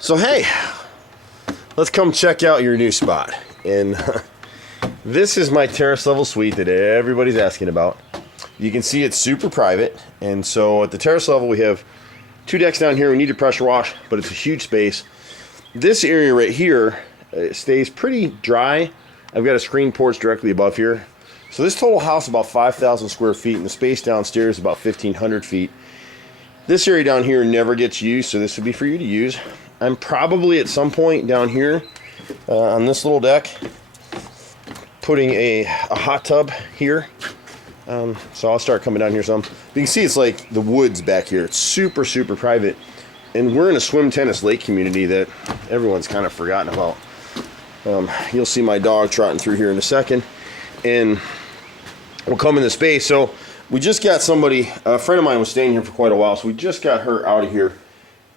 So hey, let's come check out your new spot. And this is my terrace level suite that everybody's asking about. You can see it's super private. And so at the terrace level, we have 2 decks down here. We need to pressure wash, but it's a huge space. This area right here stays pretty dry. I've got a screen porch directly above here. So this total house is about 5,000 square feet, and the space downstairs is about 1,500 feet. This area down here never gets used, so this would be for you to use. I'm probably at some point down here on this little deck putting a hot tub here. So I'll start coming down here some. You can see it's like the woods back here. It's super, super private. And we're in a swim tennis lake community that everyone's kind of forgotten about. You'll see my dog trotting through here in a second. And we'll come in the space. So we just got somebody, a friend of mine was staying here for quite a while, so we just got her out of here.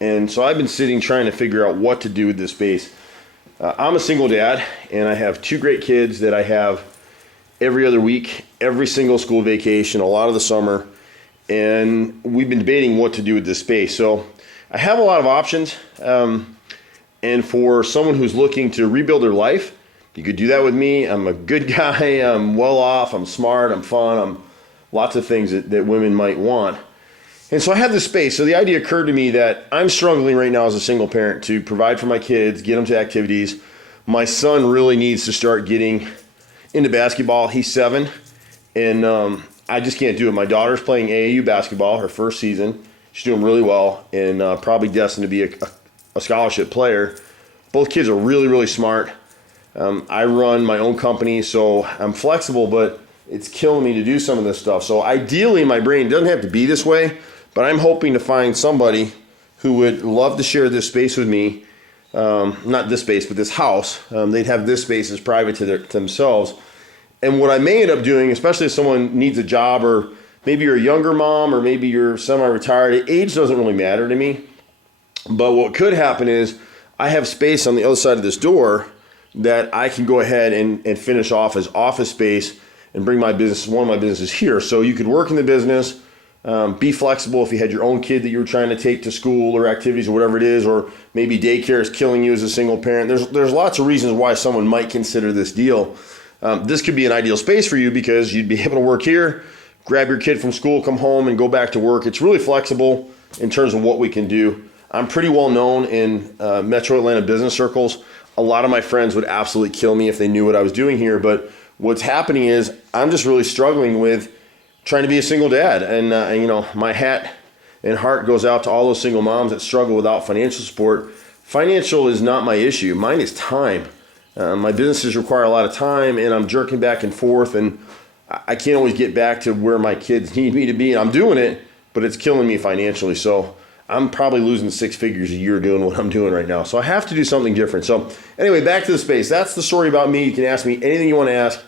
And so I've been sitting trying to figure out what to do with this space. I'm a single dad, and I have 2 great kids that I have every other week, every single school vacation, a lot of the summer. And we've been debating what to do with this space. So I have a lot of options. And for someone who's looking to rebuild their life, you could do that with me. I'm a good guy. I'm well off. I'm smart. I'm fun. I'm lots of things that women might want. And so I have this space. So the idea occurred to me that I'm struggling right now as a single parent to provide for my kids, get them to activities. My son really needs to start getting into basketball. He's 7, and I just can't do it. My daughter's playing AAU basketball, her first season. She's doing really well and probably destined to be a scholarship player. Both kids are really, really smart. I run my own company, so I'm flexible, but it's killing me to do some of this stuff. So ideally, my brain doesn't have to be this way, but I'm hoping to find somebody who would love to share this space with me. Not this space, but this house. They'd have this space as private to themselves. And what I may end up doing, especially if someone needs a job, or maybe you're a younger mom, or maybe you're semi-retired, age doesn't really matter to me. But what could happen is I have space on the other side of this door that I can go ahead and finish off as office space and bring my business, one of my businesses here. So you could work in the business, be flexible if you had your own kid that you were trying to take to school or activities or whatever it is, or maybe daycare is killing you as a single parent. There's lots of reasons why someone might consider this deal. This could be an ideal space for you because you'd be able to work here, grab your kid from school, come home, and go back to work. It's really flexible in terms of what we can do. I'm pretty well known in Metro Atlanta business circles. A lot of my friends would absolutely kill me if they knew what I was doing here, but what's happening is I'm just really struggling with trying to be a single dad. And you know, my hat and heart goes out to all those single moms that struggle without financial support. Financial is not my issue. Mine is time. My businesses require a lot of time, and I'm jerking back and forth, and I can't always get back to where my kids need me to be. And I'm doing it, but it's killing me financially. So I'm probably losing 6 figures a year doing what I'm doing right now. So I have to do something different. So anyway, back to the space. That's the story about me. You can ask me anything you want to ask,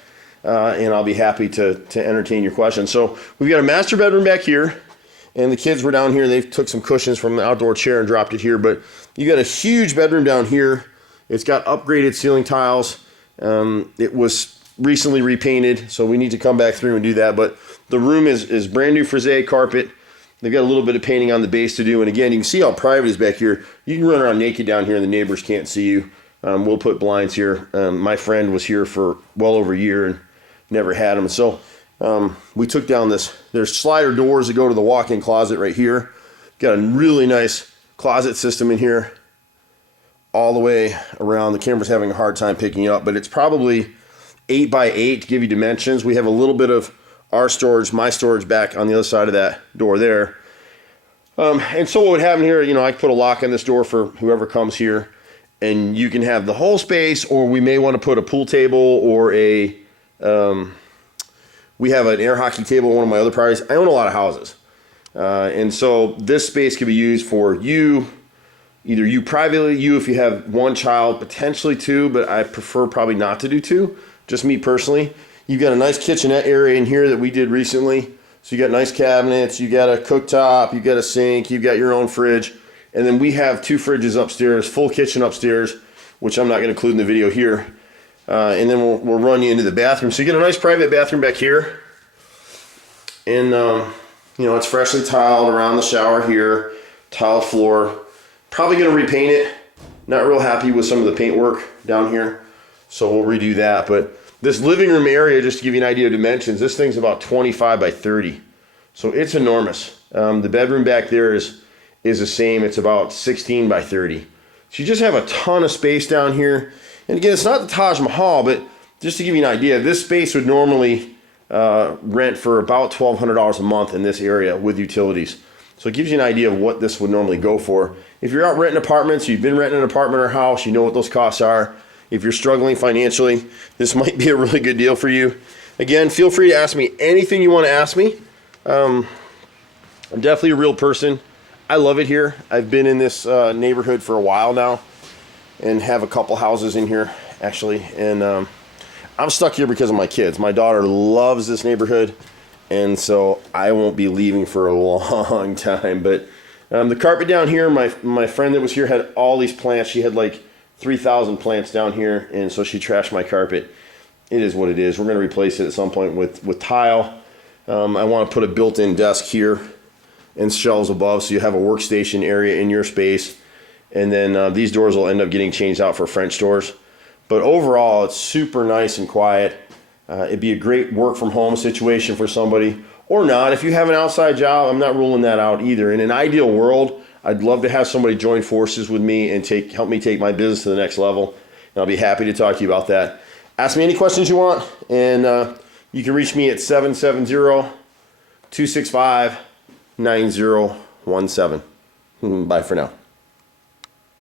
and I'll be happy to entertain your questions. So we've got a master bedroom back here, and the kids were down here. They took some cushions from the outdoor chair and dropped it here. But you got a huge bedroom down here. It's got upgraded ceiling tiles. It was recently repainted, so we need to come back through and do that. But the room is brand new frisee carpet. They've got a little bit of painting on the base to do. And again, you can see how private it is back here. You can run around naked down here and the neighbors can't see you. We'll put blinds here. My friend was here for well over a year and never had them. So we took down there's slider doors that go to the walk-in closet right here. Got a really nice closet system in here all the way around. The camera's having a hard time picking up, but it's probably 8 by 8 to give you dimensions. We have a little bit of our storage, my storage back on the other side of that door there. And so what would happen here, you know, I put a lock on this door for whoever comes here, and you can have the whole space, or we may want to put a pool table or we have an air hockey table, one of my other properties. I own a lot of houses. And so this space could be used for you, either you privately, you if you have 1 child, potentially 2, but I prefer probably not to do 2, just me personally. You've got a nice kitchenette area in here that we did recently. So you got nice cabinets, you got a cooktop, you got a sink, you've got your own fridge. And then we have 2 fridges upstairs, full kitchen upstairs, which I'm not going to include in the video here. And then we'll run you into the bathroom. So you get a nice private bathroom back here. And, you know, it's freshly tiled around the shower here, tile floor. Probably going to repaint it. Not real happy with some of the paint work down here, so we'll redo that. But this living room area, just to give you an idea of dimensions, this thing's about 25 by 30. So it's enormous. The bedroom back there is the same. It's about 16 by 30. So you just have a ton of space down here. And again, it's not the Taj Mahal, but just to give you an idea, this space would normally rent for about $1,200 a month in this area with utilities. So it gives you an idea of what this would normally go for. If you're out renting apartments, you've been renting an apartment or house, you know what those costs are. If you're struggling financially, this might be a really good deal for you. Again, feel free to ask me anything you want to ask me. I'm definitely a real person. I love it here. I've been in this neighborhood for a while now and have a couple houses in here, actually. And I'm stuck here because of my kids. My daughter loves this neighborhood, and so I won't be leaving for a long time. But the carpet down here, my friend that was here had all these plants. She had like 3,000 plants down here, and so she trashed my carpet. It is what it is. We're going to replace it at some point with tile. I want to put a built-in desk here and shelves above, so you have a workstation area in your space. And then these doors will end up getting changed out for French doors. But overall, it's super nice and quiet. It'd be a great work from home situation for somebody, or not. If you have an outside job, I'm not ruling that out either. In an ideal world, I'd love to have somebody join forces with me and help me take my business to the next level. And I'll be happy to talk to you about that. Ask me any questions you want, and you can reach me at 770-265-9017. Bye for now.